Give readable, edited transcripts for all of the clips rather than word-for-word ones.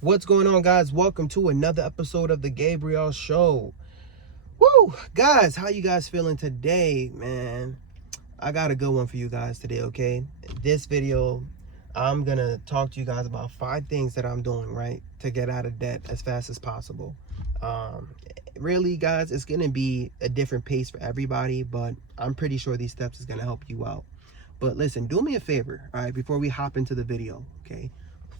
What's going on, guys? Welcome to another episode of the Gabriel Show. Woo! Guys, how you guys feeling today, man? I got a good one for you guys today, okay? This video, I'm gonna talk to you guys about 5 things that I'm doing, right, to get out of debt as fast as possible. Um, Really, guys, it's gonna be a different pace for everybody, but I'm pretty sure these steps is gonna help you out. But listen, do me a favor, all right, before we hop into the video, okay?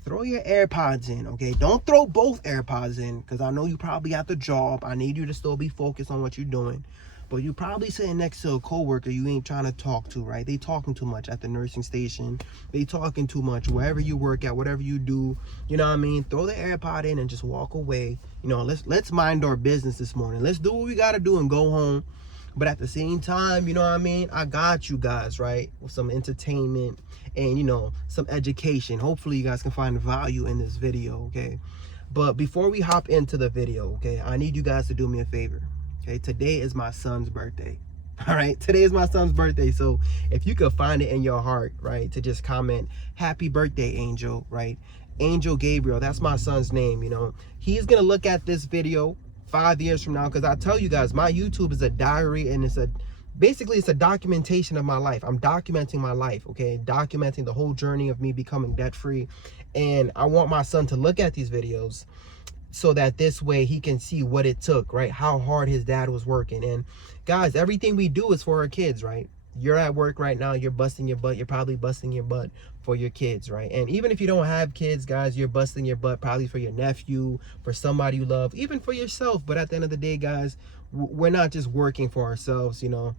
Throw your AirPods in, okay? Don't throw both AirPods in, because I know you probably at the job. I need you to still be focused on what you're doing. But you probably sitting next to a coworker you ain't trying to talk to, right? They talking too much at the nursing station. They talking too much wherever you work at, whatever you do. You know what I mean? Throw the AirPod in and just walk away. You know, let's mind our business this morning. Let's do what we gotta do and go home. But at the same time, you know what I mean, I got you guys, right, with some entertainment and, you know, some education. Hopefully you guys can find value in this video, okay? But before we hop into the video, okay, I need you guys to do me a favor, okay? Today is my son's birthday. All right, today is my son's birthday. So if you could find it in your heart, right, to just comment happy birthday, Angel, right? Angel Gabriel, that's my son's name. You know, he's gonna look at this video 5 years from now, because I tell you guys, my YouTube is a diary, and it's a documentation of my life. I'm documenting my life, okay? Documenting the whole journey of me becoming debt free. And I want my son to look at these videos so that this way he can see what it took, right? How hard his dad was working. And guys, everything we do is for our kids, right? You're at work right now, you're busting your butt. You're probably busting your butt for your kids, right? And even if you don't have kids, guys, you're busting your butt probably for your nephew, for somebody you love, even for yourself. But at the end of the day, guys, we're not just working for ourselves, you know.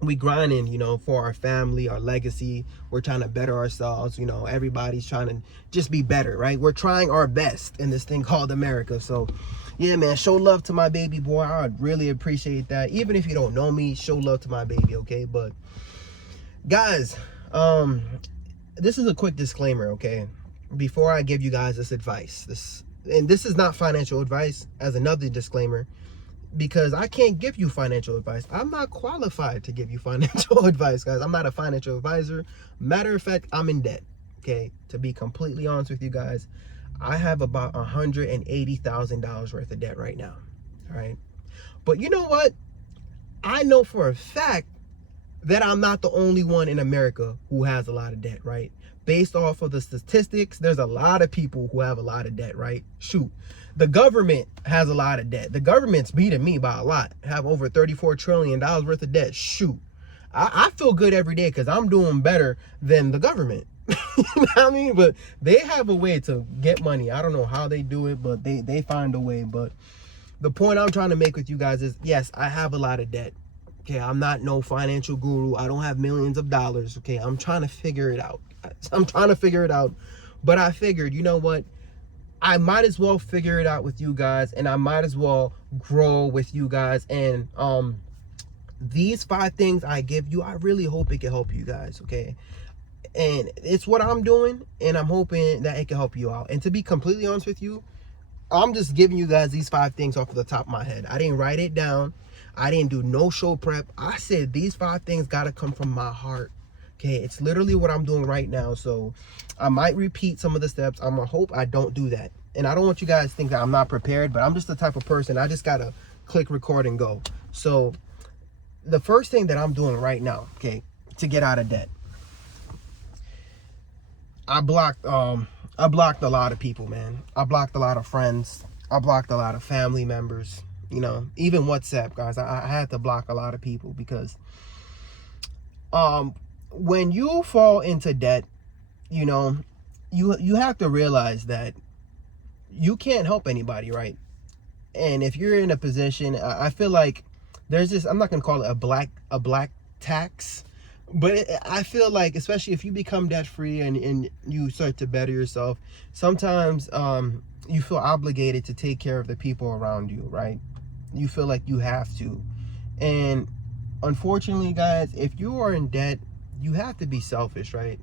We grinding, you know, for our family, our legacy. We're trying to better ourselves, you know. Everybody's trying to just be better, right? We're trying our best in this thing called America. So yeah, man, show love to my baby boy. I would really appreciate that. Even if you don't know me, show love to my baby, okay? But guys, this is a quick disclaimer, okay? Before I give you guys this advice, this is not financial advice, as another disclaimer, because I can't give you financial advice. I'm not qualified to give you financial advice, guys. I'm not a financial advisor. Matter of fact, I'm in debt, okay? To be completely honest with you guys, I have about $180,000 worth of debt right now, all right? But you know what? I know for a fact that I'm not the only one in America who has a lot of debt, right? Based off of the statistics, there's a lot of people who have a lot of debt, right? Shoot, the government has a lot of debt. The government's beating me by a lot. I have over $34 trillion worth of debt. Shoot, I feel good every day because I'm doing better than the government. You know what I mean? But they have a way to get money. I don't know how they do it, but they find a way. But the point I'm trying to make with you guys is, yes, I have a lot of debt. Okay, I'm not no financial guru. I don't have millions of dollars. Okay, I'm trying to figure it out. I'm trying to figure it out. But I figured, you know what? I might as well figure it out with you guys, and I might as well grow with you guys. And these 5 things I give you, I really hope it can help you guys, okay? And it's what I'm doing, and I'm hoping that it can help you out. And to be completely honest with you, I'm just giving you guys these 5 things off of the top of my head. I didn't write it down. I didn't do no show prep. I said these 5 things gotta come from my heart. Okay, it's literally what I'm doing right now. So I might repeat some of the steps. I'm gonna hope I don't do that. And I don't want you guys to think that I'm not prepared, but I'm just the type of person, I just gotta click record and go. So the first thing that I'm doing right now, okay, to get out of debt, I blocked a lot of people, man. I blocked a lot of friends. I blocked a lot of family members. You know, even WhatsApp, guys. I had to block a lot of people because when you fall into debt, you know, you have to realize that you can't help anybody, right? And if you're in a position, I feel like there's this, I'm not gonna call it a black tax, but I feel like, especially if you become debt free and you start to better yourself, sometimes you feel obligated to take care of the people around you, right? You feel like you have to. And unfortunately, guys, if you are in debt, you have to be selfish, right?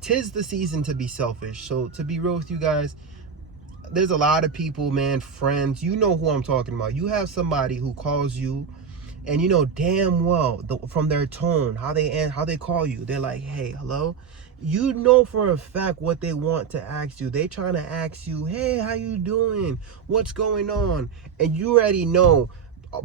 Tis the season to be selfish. So to be real with you guys, there's a lot of people, man, friends, you know who I'm talking about. You have somebody who calls you, and you know damn well from their tone, how they call you, they're like, hey, hello, You know for a fact what they want to ask you. They trying to ask you, hey, how you doing? What's going on? And you already know,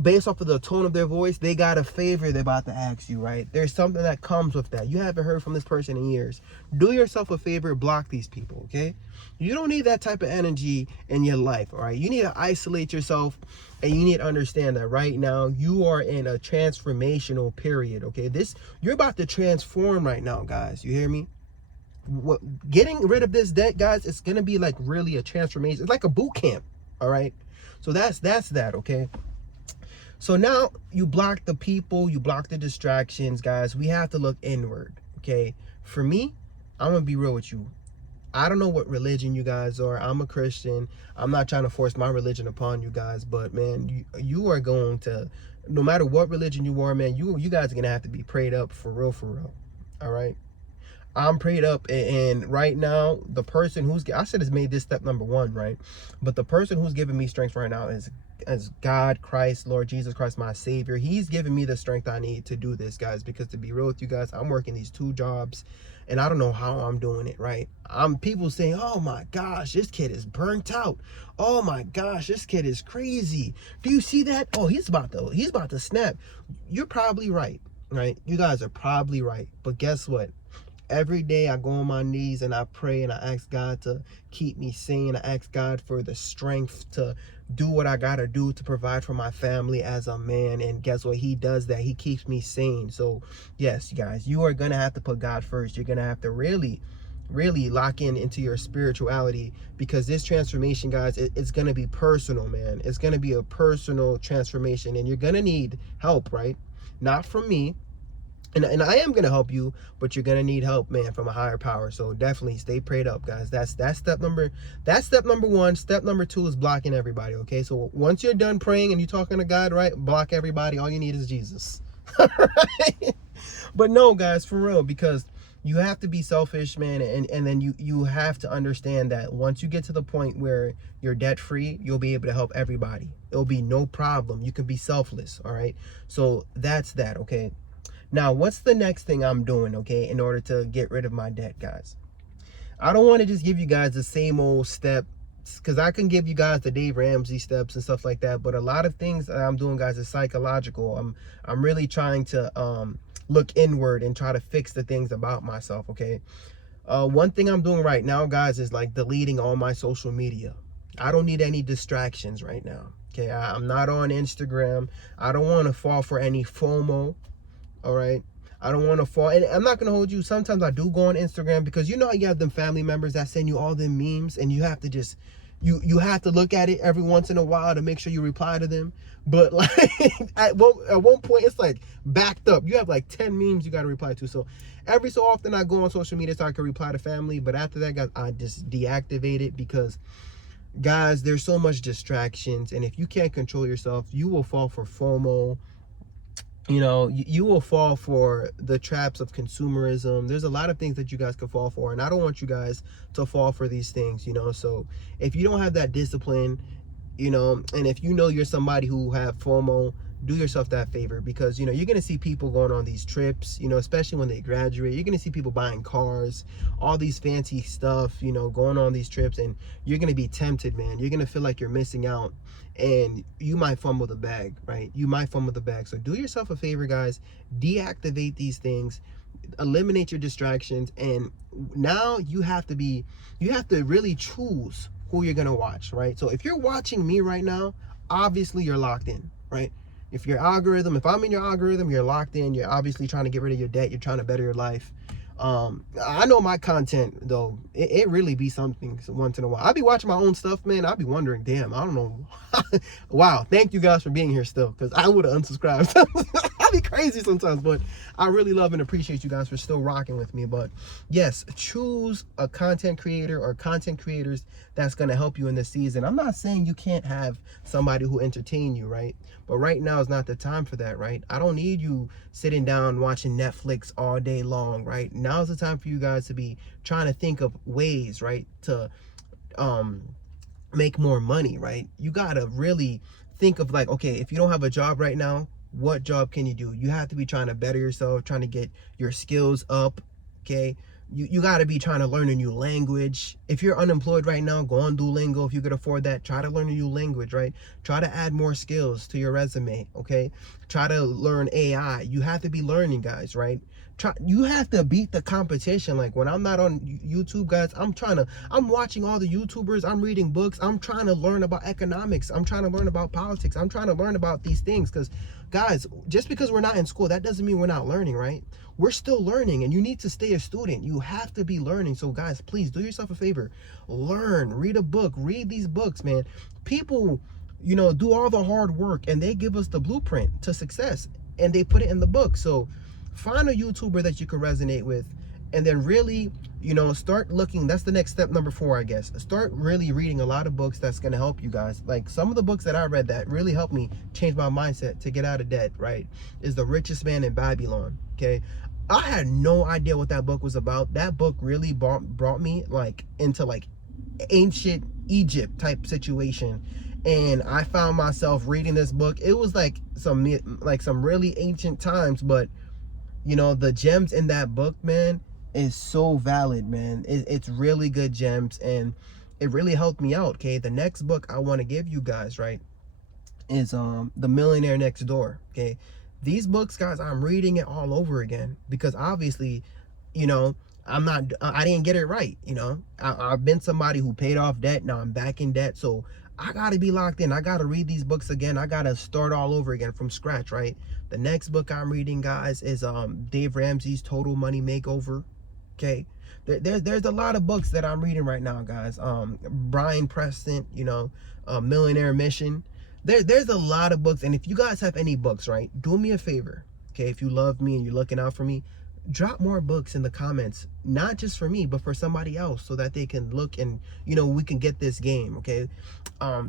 based off of the tone of their voice, they got a favor they're about to ask you, right? There's something that comes with that. You haven't heard from this person in years. Do yourself a favor, block these people, okay? You don't need that type of energy in your life, all right? You need to isolate yourself, and you need to understand that right now you are in a transformational period, okay? You're about to transform right now, guys. You hear me? Getting rid of this debt, guys, it's gonna be like really a transformation. It's like a boot camp, all right? So that's that, okay? So now you block the people, you block the distractions, guys. We have to look inward, okay? For me, I'm gonna be real with you. I don't know what religion you guys are. I'm a Christian. I'm not trying to force my religion upon you guys, but man, you are going to, no matter what religion you are, man, you guys are gonna have to be prayed up for real. All right. I'm prayed up, and right now the person I should have made this step number 1, right? But the person who's giving me strength right now is God, Christ, Lord Jesus Christ, my Savior. He's giving me the strength I need to do this, guys, because to be real with you guys, I'm working these 2 jobs and I don't know how I'm doing it, right? People saying, oh my gosh, this kid is burnt out. Oh my gosh, this kid is crazy. Do you see that? Oh, he's about to snap. You're probably right? You guys are probably right. But guess what? Every day I go on my knees and I pray and I ask God to keep me sane. I ask God for the strength to do what I gotta do to provide for my family as a man. And guess what? He does that. He keeps me sane. So yes, guys, you are gonna have to put God first. You're gonna have to really lock into your spirituality, because this transformation, guys, it's gonna be personal, man. It's gonna be a personal transformation, and you're gonna need help, right? Not from me. And I am going to help you, but you're going to need help, man, from a higher power. So definitely stay prayed up, guys. That's step number 1. Step number 2 is blocking everybody, okay? So once you're done praying and you're talking to God, right, block everybody. All you need is Jesus. Right? But no, guys, for real, because you have to be selfish, man, and then you have to understand that once you get to the point where you're debt free, you'll be able to help everybody. It'll be no problem. You can be selfless, all right? So that's that, okay? Now, what's the next thing I'm doing, okay, in order to get rid of my debt, guys? I don't want to just give you guys the same old steps, because I can give you guys the Dave Ramsey steps and stuff like that, but a lot of things that I'm doing, guys, is psychological. I'm really trying to look inward and try to fix the things about myself, okay? One thing I'm doing right now, guys, is like deleting all my social media. I don't need any distractions right now, okay? I'm not on Instagram. I don't want to fall for any FOMO. All right, I don't want to fall, and I'm not gonna hold you. Sometimes I do go on Instagram, because you know how you have them family members that send you all them memes, and you have to just you have to look at it every once in a while to make sure you reply to them. But like at one point, it's like backed up. You have like 10 memes you got to reply to. So every so often I go on social media so I can reply to family. But after that, guys, I just deactivate it, because guys, there's so much distractions, and if you can't control yourself, you will fall for FOMO. You know, you will fall for the traps of consumerism. There's a lot of things that you guys can fall for, and I don't want you guys to fall for these things, you know. So if you don't have that discipline, you know, and if you know you're somebody who have FOMO, do yourself that favor, because you know you're gonna see people going on these trips, you know, especially when they graduate. You're gonna see people buying cars, all these fancy stuff, you know, going on these trips, and you're gonna be tempted, man. You're gonna feel like you're missing out, and you might fumble the bag, right? You might fumble the bag. So do yourself a favor, guys. Deactivate these things, eliminate your distractions, and now you have to really choose who you're gonna watch, right? So if you're watching me right now, obviously you're locked in, right? If I'm in your algorithm, you're locked in. You're obviously trying to get rid of your debt. You're trying to better your life. I know my content, though, it really be something once in a while. I be watching my own stuff, man. I be wondering, damn, I don't know. Wow, thank you guys for being here still, because I would have unsubscribed. I be crazy sometimes, but I really love and appreciate you guys for still rocking with me. But yes, choose a content creator or content creators that's going to help you in this season. I'm not saying you can't have somebody who entertain you, right? But right now is not the time for that, right? I don't need you sitting down watching Netflix all day long, right? Now's the time for you guys to be trying to think of ways, right, to make more money, right? You gotta really think of like, okay, if you don't have a job right now, what job can you do? You have to be trying to better yourself, trying to get your skills up, okay? You got to be trying to learn a new language. If you're unemployed right now, go on Duolingo. If you could afford that, try to learn a new language, right? Try to add more skills to your resume, okay? Try to learn AI. You have to be learning, guys, right? You have to beat the competition. Like when I'm not on YouTube, guys, I'm watching all the YouTubers, I'm reading books, I'm trying to learn about economics, I'm trying to learn about politics, I'm trying to learn about these things. Because guys, just because we're not in school, that doesn't mean we're not learning, right? We're still learning, and you need to stay a student. You have to be learning. So guys, please do yourself a favor, learn, read a book, read these books, man. People, do all the hard work, and they give us the blueprint to success, and they put it in the book. So find a YouTuber that you can resonate with, and then really, start looking. That's the next step, number 4, I guess. Start really reading a lot of books that's going to help you guys. Like some of the books that I read that really helped me change my mindset to get out of debt, right, is The Richest Man in Babylon, okay? I had no idea what that book was about. That book really brought me into ancient Egypt type situation. And I found myself reading this book. It was like some really ancient times, but the gems in that book, man, is so valid, man. It's really good gems, and it really helped me out, okay? The next book I want to give you guys, right, is The Millionaire Next Door, okay? These books, guys, I'm reading it all over again because obviously, I didn't get it right, I've been somebody who paid off debt. Now I'm back in debt, so I gotta be locked in. I gotta read these books again. I gotta start all over again from scratch, right? The next book I'm reading, guys, is Dave Ramsey's Total Money Makeover, okay? There's a lot of books that I'm reading right now, guys. Brian Preston, Millionaire Mission. There's a lot of books, and if you guys have any books, right, do me a favor, okay? If you love me and you're looking out for me, drop more books in the comments, not just for me, but for somebody else, so that they can look and we can get this game, okay?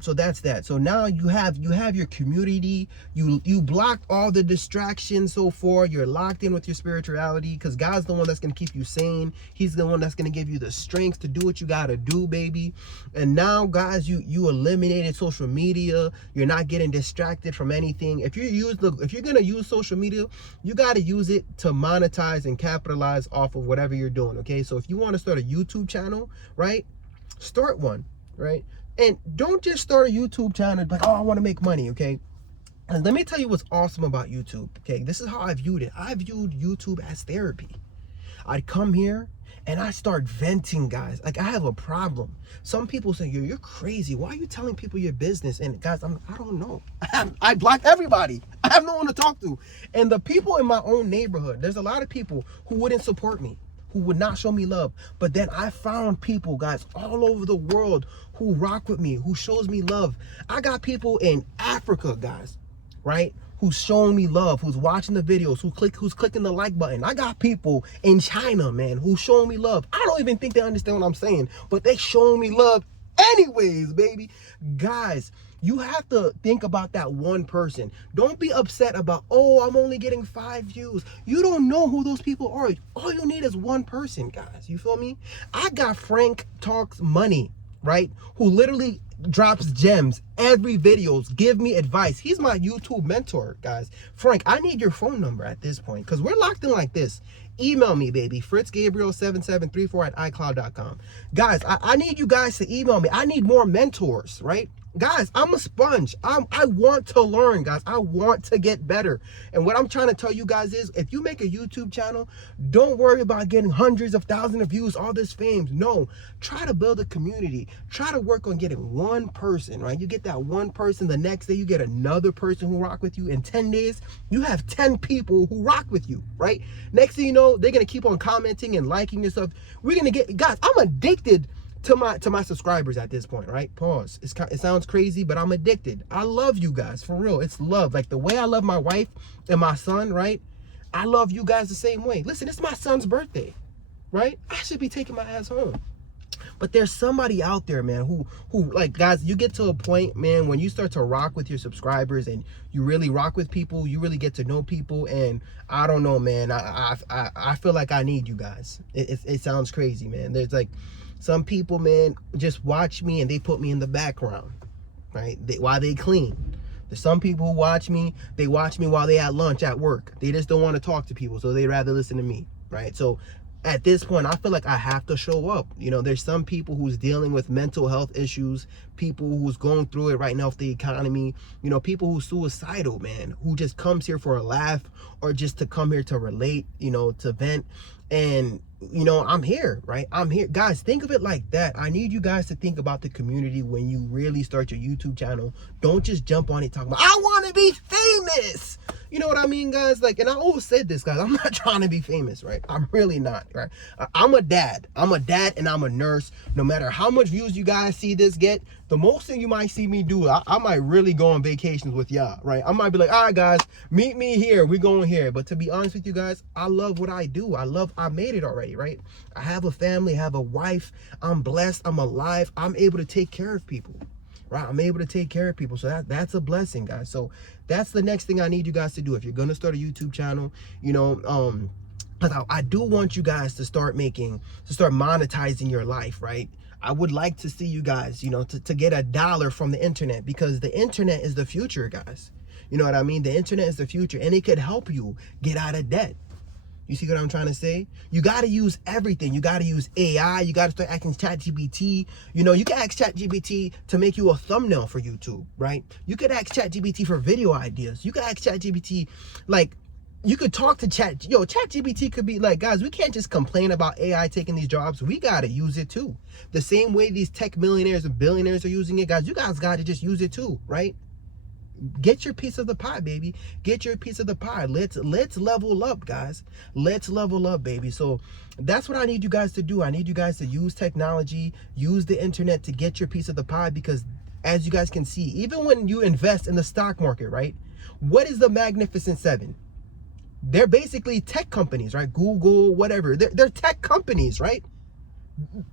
So that's that. So now you have your community. You blocked all the distractions so far. You're locked in with your spirituality, because God's the one that's going to keep you sane. He's the one that's going to give you the strength to do what you got to do, baby. And now, guys, you eliminated social media. You're not getting distracted from anything. If you're going to use social media, you got to use it to monetize and capitalize off of whatever you're doing, okay? So if you want to start a YouTube channel, right, start one, right? And don't just start a YouTube channel like, oh, I want to make money, okay? And let me tell you what's awesome about YouTube, okay? This is how I viewed it. I viewed YouTube as therapy. I'd come here and I start venting, guys. Like, I have a problem. Some people say, you're crazy. Why are you telling people your business? And guys, I don't know. I block everybody. I have no one to talk to. And the people in my own neighborhood, there's a lot of people who wouldn't support me, who would not show me love. But then I found people, guys, all over the world who rock with me, who shows me love. I got people in Africa, guys, right, who's showing me love, who's watching the videos, who's clicking the like button. I got people in China, man, who's showing me love. I don't even think they understand what I'm saying, but they showing me love anyways, baby. Guys, you have to think about that one person. Don't be upset about, oh, I'm only getting 5 views. You don't know who those people are. All you need is one person, guys. You feel me? I got Frank Talks Money, right, who literally drops gems every videos, give me advice. He's my YouTube mentor, guys. Frank, I need your phone number at this point, because we're locked in like this. Email me, baby, fritzgabriel7734@icloud.com. Guys, I need you guys to email me. I need more mentors, right? Guys, I'm a sponge. I want to learn, guys. I want to get better. And what I'm trying to tell you guys is, if you make a YouTube channel, don't worry about getting hundreds of thousands of views, all this fame. No, try to build a community. Try to work on getting one person, right? You get that one person, the next day you get another person who rock with you. In 10 days, you have 10 people who rock with you, right? Next thing you know, they're going to keep on commenting and liking your stuff. We're going to get, guys, I'm addicted to my subscribers at this point, right? Pause. It sounds crazy, but I'm addicted. I love you guys, for real. It's love. Like the way I love my wife and my son, right? I love you guys the same way. Listen, it's my son's birthday, right? I should be taking my ass home. But there's somebody out there, man, who like, guys, you get to a point, man, when you start to rock with your subscribers and you really rock with people, you really get to know people. And I don't know, man, I feel like I need you guys. It sounds crazy, man. There's like some people, man, just watch me and they put me in the background, right? While they clean. There's some people who watch me, they watch me while they at lunch at work. They just don't want to talk to people, so they rather listen to me, right? So at this point, I feel like I have to show up. There's some people who's dealing with mental health issues, people who's going through it right now with the economy, people who's suicidal, man, who just comes here for a laugh or just to come here to relate, to vent. And, I'm here, right? I'm here. Guys, think of it like that. I need you guys to think about the community when you really start your YouTube channel. Don't just jump on it talking about, I want to be famous. You know what I mean, guys? Like, and I always said this, guys, I'm not trying to be famous, right? I'm really not, right? I'm a dad and I'm a nurse. No matter how much views you guys see this get, the most thing you might see me do, I might really go on vacations with y'all, right? I might be like, all right, guys, meet me here. We're going here. But to be honest with you guys, I love what I do. I made it already, right? I have a family, I have a wife. I'm blessed. I'm alive. I'm able to take care of people. Right, I'm able to take care of people. So that's a blessing, guys. So that's the next thing I need you guys to do. If you're gonna start a YouTube channel, I do want you guys to start monetizing your life, right? I would like to see you guys, to get $1 from the internet, because the internet is the future, guys. You know what I mean? The internet is the future, and it could help you get out of debt. You see what I'm trying to say? You got to use everything. You got to use AI. You got to start asking ChatGPT. You can ask ChatGPT to make you a thumbnail for YouTube, right? You could ask ChatGPT for video ideas. You could ask ChatGPT, like, you could talk to ChatGPT could be like, guys, we can't just complain about AI taking these jobs. We got to use it too. The same way these tech millionaires and billionaires are using it, guys, you guys got to just use it too, right? Get your piece of the pie, baby. Get your piece of the pie. Let's level up, guys. Let's level up, baby. So that's what I need you guys to do. I need you guys to use technology, use the internet to get your piece of the pie, because as you guys can see, even when you invest in the stock market, right? What is the Magnificent Seven? They're basically tech companies, right? Google, whatever. They're tech companies, right?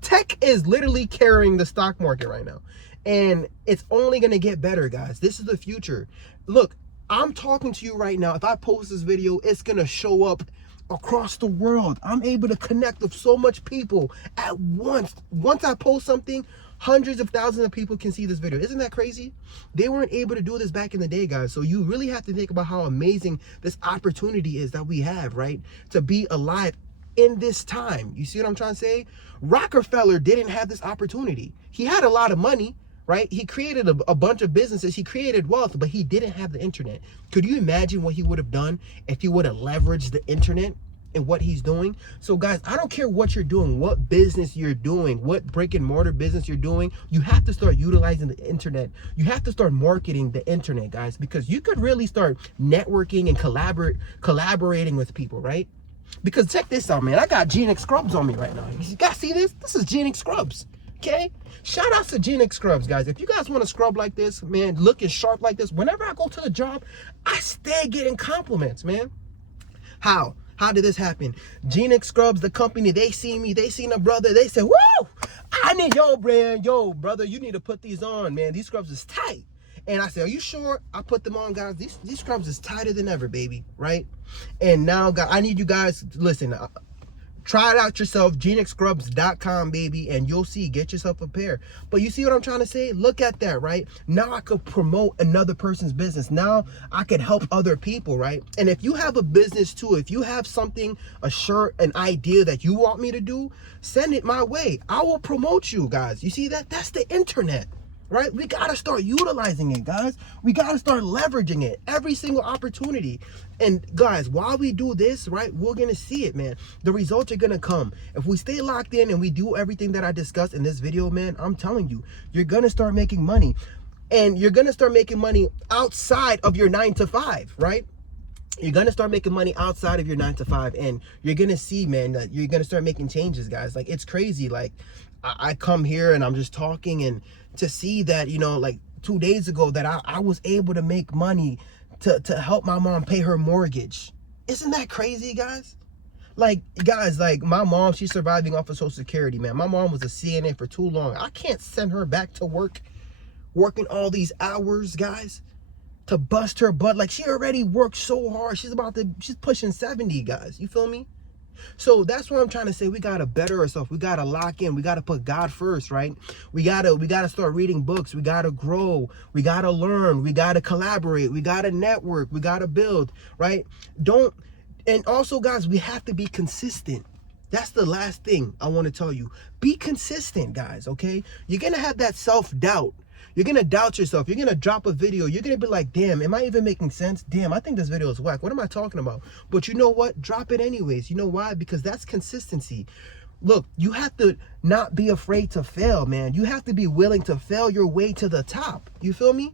Tech is literally carrying the stock market right now. And it's only going to get better, guys. This is the future. Look, I'm talking to you right now. If I post this video, it's going to show up across the world. I'm able to connect with so much people at once. Once I post something, hundreds of thousands of people can see this video. Isn't that crazy? They weren't able to do this back in the day, guys. So you really have to think about how amazing this opportunity is that we have, right? To be alive in this time. You see what I'm trying to say? Rockefeller didn't have this opportunity. He had a lot of money, right? He created a bunch of businesses. He created wealth, but he didn't have the internet. Could you imagine what he would have done if he would have leveraged the internet and what he's doing? So guys, I don't care what you're doing, what business you're doing, what brick and mortar business you're doing, you have to start utilizing the internet. You have to start marketing the internet, guys, because you could really start networking and collaborating with people, right? Because check this out, man. I got Genix Scrubs on me right now. You guys see this? This is Genix Scrubs. Okay, shout out to Genix Scrubs, guys. If you guys want to scrub like this, man, looking sharp like this, whenever I go to the job, I stay getting compliments, man. How did this happen? Genix Scrubs, the company, they see me, they seen a brother, they said, woo, I need your brand. Yo, brother, you need to put these on, man. These scrubs is tight. And I said, are you sure? I put them on, guys. These scrubs is tighter than ever, baby, right? And now, guys, I need you guys to listen. Try it out yourself, genixscrubs.com, baby, and you'll see. Get yourself a pair. But you see what I'm trying to say? Look at that, right? Now I could promote another person's business. Now I could help other people, right? And if you have a business too, if you have something, a shirt, an idea that you want me to do, send it my way. I will promote you, guys. You see that? That's the internet. Right? We got to start utilizing it, guys. We got to start leveraging it. Every single opportunity. And guys, while we do this, right, we're going to see it, man. The results are going to come. If we stay locked in and we do everything that I discussed in this video, man, I'm telling you, you're going to start making money. And you're going to start making money outside of your 9 to 5, right? You're going to start making money outside of your 9 to 5. And you're going to see, man, that you're going to start making changes, guys. Like, it's crazy. Like, I come here and I'm just talking, and to see that, like 2 days ago that I was able to make money to help my mom pay her mortgage. Isn't that crazy, guys? Like, guys, like my mom, she's surviving off of Social Security, man. My mom was a CNA for too long. I can't send her back to work, working all these hours, guys, to bust her butt. Like, she already worked so hard. She's pushing 70, guys. You feel me? So that's what I'm trying to say. We gotta better ourselves. We gotta lock in. We gotta put God first, right? We gotta start reading books. We gotta grow. We gotta learn. We gotta collaborate. We gotta network. We gotta build, right? And also, guys, we have to be consistent. That's the last thing I want to tell you. Be consistent, guys, okay? You're going to have that self-doubt. You're going to doubt yourself. You're going to drop a video. You're going to be like, damn, am I even making sense? Damn, I think this video is whack. What am I talking about? But you know what? Drop it anyways. You know why? Because that's consistency. Look, you have to not be afraid to fail, man. You have to be willing to fail your way to the top. You feel me?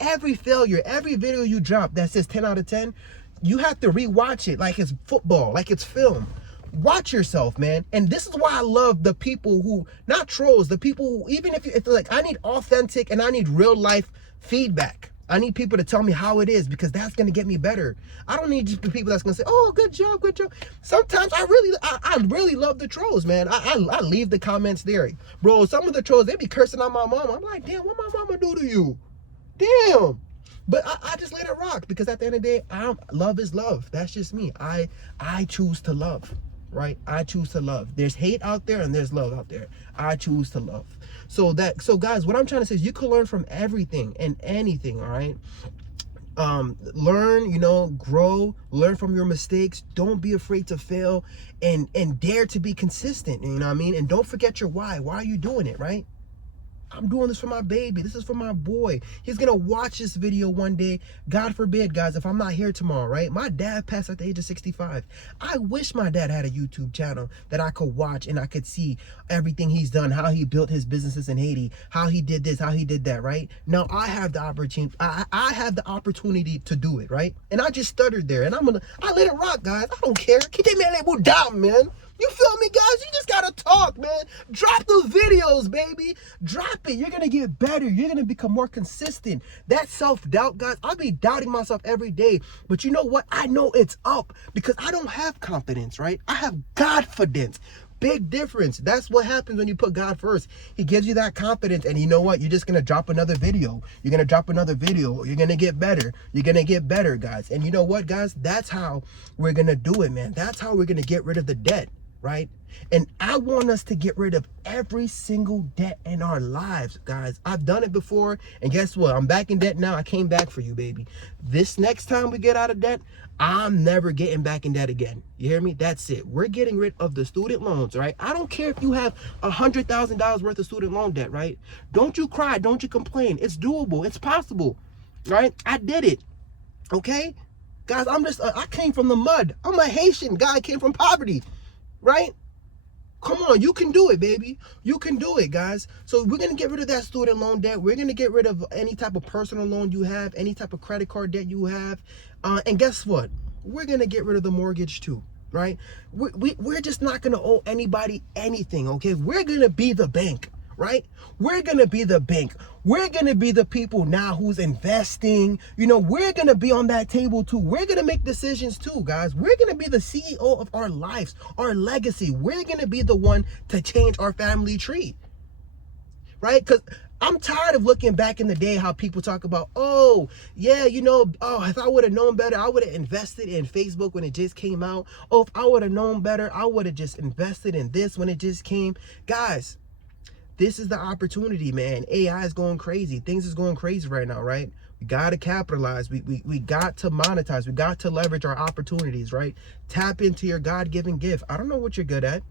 Every failure, every video you drop that says 10 out of 10, you have to rewatch it like it's football, like it's film. Watch yourself, man. And this is why I love the people who, not trolls, the people who, even if it's like, I need authentic and I need real life feedback. I need people to tell me how it is, because that's going to get me better. I don't need just the people that's going to say, oh, good job, good job. Sometimes I really love the trolls, man. I leave the comments there. Bro, some of the trolls, they be cursing on my mama. I'm like, damn, what my mama do to you? Damn. But I just let it rock, because at the end of the day, love is love. That's just me. I choose to love, right? I choose to love. There's hate out there and there's love out there. I choose to love. So guys, what I'm trying to say is you can learn from everything and anything, all right? Learn, grow, learn from your mistakes. Don't be afraid to fail, and dare to be consistent, you know what I mean? And don't forget your why. Why are you doing it, right? I'm doing this for my baby. This is for my boy. He's going to watch this video one day. God forbid, guys, if I'm not here tomorrow, right? My dad passed at the age of 65. I wish my dad had a YouTube channel that I could watch and I could see everything he's done, how he built his businesses in Haiti, how he did this, how he did that, right? Now I have the opportunity. I have the opportunity to do it, right? And I just stuttered there, and I let it rock, guys. I don't care. Keep that man label down, man. You feel me, guys? You just gotta talk, man. Drop the videos, baby. Drop it. You're gonna get better. You're gonna become more consistent. That self-doubt, guys, I'll be doubting myself every day. But you know what? I know it's up, because I don't have confidence, right? I have Godfidence. Big difference. That's what happens when you put God first. He gives you that confidence, and you know what? You're just gonna drop another video. You're gonna drop another video. You're gonna get better. You're gonna get better, guys. And you know what, guys? That's how we're gonna do it, man. That's how we're gonna get rid of the debt, right? And I want us to get rid of every single debt in our lives, guys. I've done it before, and guess what? I'm back in debt now. I came back for you, baby. This next time we get out of debt, I'm never getting back in debt again. You hear me? That's it. We're getting rid of the student loans, right? I don't care if you have $100,000 worth of student loan debt, right? Don't you cry. Don't you complain. It's doable. It's possible, right? I did it, okay? Guys, I came from the mud. I'm a Haitian guy. I came from poverty, right? Come on, you can do it, baby. You can do it, guys. So we're going to get rid of that student loan debt. We're going to get rid of any type of personal loan you have, any type of credit card debt you have. And guess what? We're going to get rid of the mortgage too, right? We're just not going to owe anybody anything, okay? We're going to be the bank, right? We're going to be the bank. We're going to be the people now who's investing. We're going to be on that table too. We're going to make decisions too, guys. We're going to be the CEO of our lives, our legacy. We're going to be the one to change our family tree, right? Because I'm tired of looking back in the day how people talk about, oh, yeah, if I would have known better, I would have invested in Facebook when it just came out. Oh, if I would have known better, I would have just invested in this when it just came. Guys, this is the opportunity, man. AI is going crazy. Things is going crazy right now, right? We got to capitalize. We got to monetize. We got to leverage our opportunities, right? Tap into your God-given gift. I don't know what you're good at.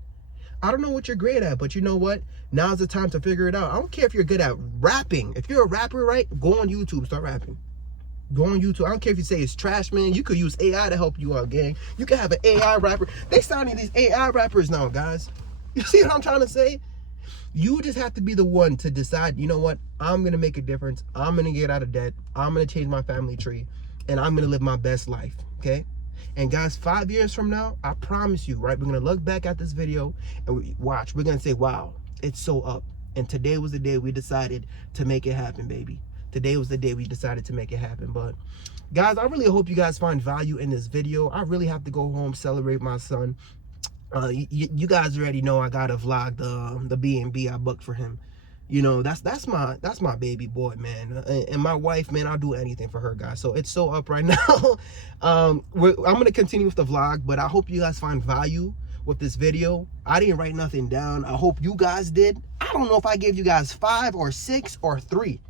I don't know what you're great at, but you know what? Now's the time to figure it out. I don't care if you're good at rapping. If you're a rapper, right? Go on YouTube, start rapping. Go on YouTube. I don't care if you say it's trash, man. You could use AI to help you out, gang. You can have an AI rapper. They sounding these AI rappers now, guys. You see what I'm trying to say? You just have to be the one to decide, you know what? I'm going to make a difference. I'm going to get out of debt. I'm going to change my family tree. And I'm going to live my best life, okay? And guys, 5 years from now, I promise you, right? We're going to look back at this video and watch. We're going to say, wow, it's so up. And today was the day we decided to make it happen, baby. Today was the day we decided to make it happen. But guys, I really hope you guys find value in this video. I really have to go home, celebrate my son. You guys already know I gotta vlog the B&B I booked for him. That's my baby boy, man. And my wife, man, I'll do anything for her, guys. So it's so up right now. I'm gonna continue with the vlog, but I hope you guys find value with this video. I didn't write nothing down. I hope you guys did. I don't know if I gave you guys 5 or 6 or 3,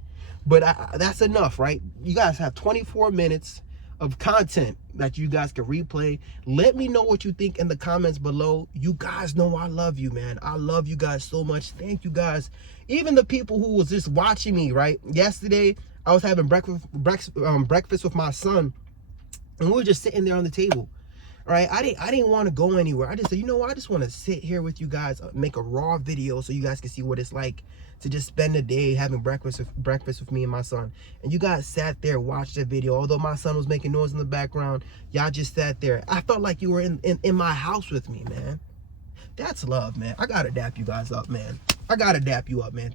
but that's enough, right? You guys have 24 minutes. of content that you guys can replay. Let me know what you think in the comments below. You guys know I love you, man. I love you guys so much. Thank you guys. Even the people who was just watching me, right? Yesterday, I was having breakfast with my son, and we were just sitting there on the table. Right, I didn't want to go anywhere. I just said, you know what, I just want to sit here with you guys, make a raw video so you guys can see what it's like to just spend a day having breakfast with me and my son. And you guys sat there, watched the video. Although my son was making noise in the background, y'all just sat there. I felt like you were in my house with me, man. That's love, man. I gotta dap you guys up, man. I gotta dap you up, man.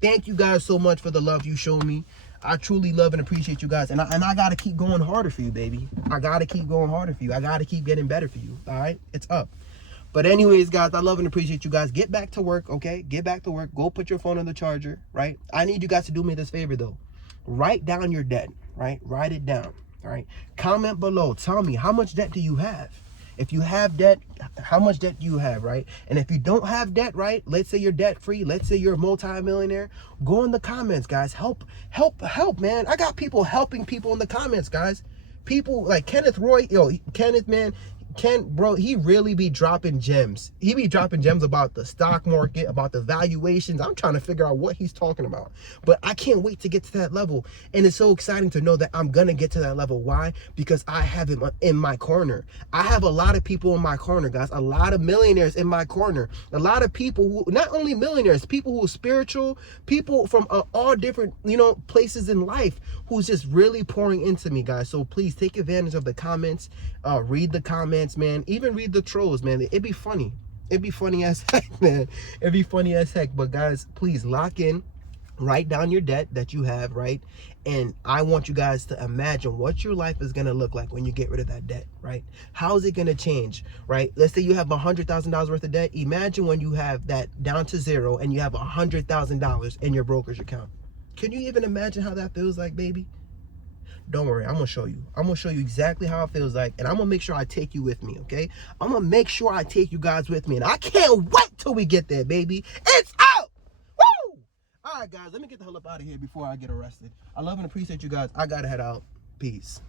Thank you guys so much for the love you show me. I truly love and appreciate you guys. And I gotta keep going harder for you, baby. I gotta keep going harder for you. I gotta keep getting better for you. All right? It's up. But anyways, guys, I love and appreciate you guys. Get back to work, okay? Get back to work. Go put your phone on the charger, right? I need you guys to do me this favor, though. Write down your debt, right? Write it down, all right? Comment below. Tell me, how much debt do you have? If you have debt, how much debt do you have, right? And if you don't have debt, right? Let's say you're debt free. Let's say you're a multi-millionaire. Go in the comments, guys. Help, man. I got people helping people in the comments, guys. People like Kenneth Roy, Kenneth, man. Ken, bro, he really be dropping gems. He be dropping gems about the stock market, about the valuations. I'm trying to figure out what he's talking about. But I can't wait to get to that level. And it's so exciting to know that I'm going to get to that level. Why? Because I have him in my corner. I have a lot of people in my corner, guys. A lot of millionaires in my corner. A lot of people who, not only millionaires, people who are spiritual, people from all different, places in life who's just really pouring into me, guys. So please take advantage of the comments. Read the comments, man. Even read the trolls, man. It'd be funny. It'd be funny as heck, man. It'd be funny as heck. But guys, please lock in. Write down your debt that you have, right? And I want you guys to imagine what your life is going to look like when you get rid of that debt, right? How is it going to change, right? Let's say you have $100,000 worth of debt. Imagine when you have that down to zero and you have $100,000 in your brokerage account. Can you even imagine how that feels like, baby? Don't worry, I'm gonna show you. I'm gonna show you exactly how it feels like, and I'm gonna make sure I take you with me, okay? I'm gonna make sure I take you guys with me, and I can't wait till we get there, baby. It's out! Woo! All right, guys, let me get the hell up out of here before I get arrested. I love and appreciate you guys. I gotta head out. Peace.